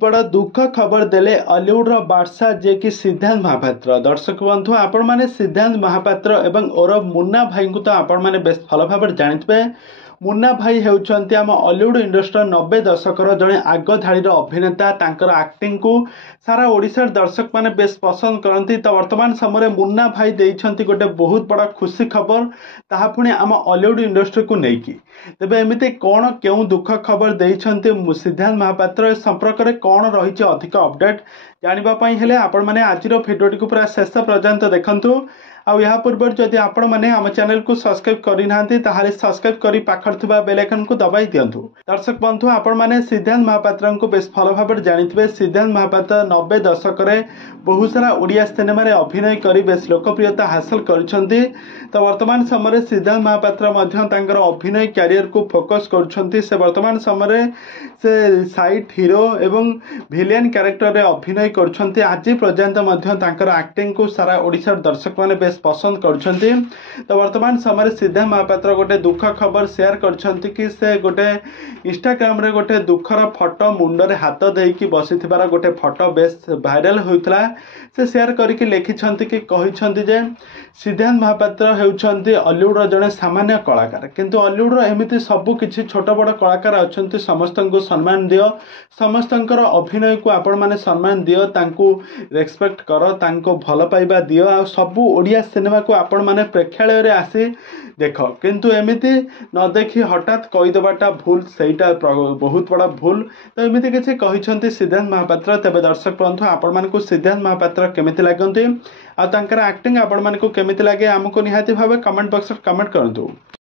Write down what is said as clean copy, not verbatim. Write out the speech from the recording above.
बड़ा दुख खबर देले हॉलीवुड रो बादशाह जे कि सिद्धांत महापात्र। दर्शक बंधु आपण माने सिद्धांत महापात्र एवं ओरफ मुन्ना भाई को तो आपण माने बेस भल भाव जानते। मुन्ना भाई हेउचंती आम हॉलीवुड इंडस्ट्री 90 दशकर जड़े आग धाड़ीर अभिनेता। तांकर एक्टिंग को सारा ओडिशार दर्शक माने बेस पसंद करती। तो वर्तमान समय मुन्ना भाई देइछंती गोटे बहुत बड़ा खुशी खबर, ताहा पुणी आम हॉलीवुड इंडस्ट्री को लेकिन तेबे एमिते कौन क्यों दुख खबर देइछंती सिद्धांत महापात्र संपर्क में कौन रही अधिक अपडेट जानापी हेले आपण मैंने आज भिडियोटी को पूरा शेष पर्यंत देखंतु। आउ या पूर्व जदि आपण मैंने आम चैनल को सब्सक्राइब करना ताहले सब्सक्राइब करी पाखर थिबा बेल आइकन को दबाई दियंतु। दर्शक बंधु आपण मैंने सिद्धांत महापात्र को बेस भल भाव जानते। सिद्धांत महापात्र 90 दशक बहुत सारा ओडिया सिनेमा अभिनय कर बेस लोकप्रियता हासिल करछंती। तो वर्तमान समय सिद्धांत महापात्र अभिनय कैरियर को फोकस कर वर्तमान समय से साइड हीरो एवं विलेन कैरेक्टर रे अभिनय करछंती। आज पर्यंत एक्टिंग को सारा ओडिशार दर्शक माने बेस पसंद करछंती। तो वर्तमान समय सिद्धांत महापात्र गोटे दुख खबर शेयर करछंती कि से गोटे इंस्टाग्राम रे गोटे दुखर फोटो मुंडरे हाथ देकी बसिथिबार गोटे फोटो बेस भाइराल होइतला। से शेयर करके लिखिछंती कि कहिछंती जे सिद्धांत महापात्र हेउछंती हॉलीवुड रो जने सामान्य कलाकार, किंतु हॉलीवुड रो एमिति सबु किछि छोट बड़ कलाकार अछंती। समस्तंको सम्मान दियो, समस्तंकर अभिनय को आपण माने सम्मान दियो, तांको रेस्पेक्ट करो, तांको भल पाइबा दियो। आ सबु ओडिया सिनेमा को आपण माने प्रेक्षालय रे आसी देख, किंतु एमिति न देखि हठात कहि देबाटा भूल, सेटा बहुत बड़ा भूल। तो एमिति किछि कहिछंती सिद्धांत महापात्र। तबे दर्शक बंधु आपण मानकु सिद्धांत महापात्र केमिति लागंती आ तांकर एक्टिंग आपण मानकु केमिति लागे आमको निहाती भाबे कमेंट बॉक्स रे कमेंट करंतु।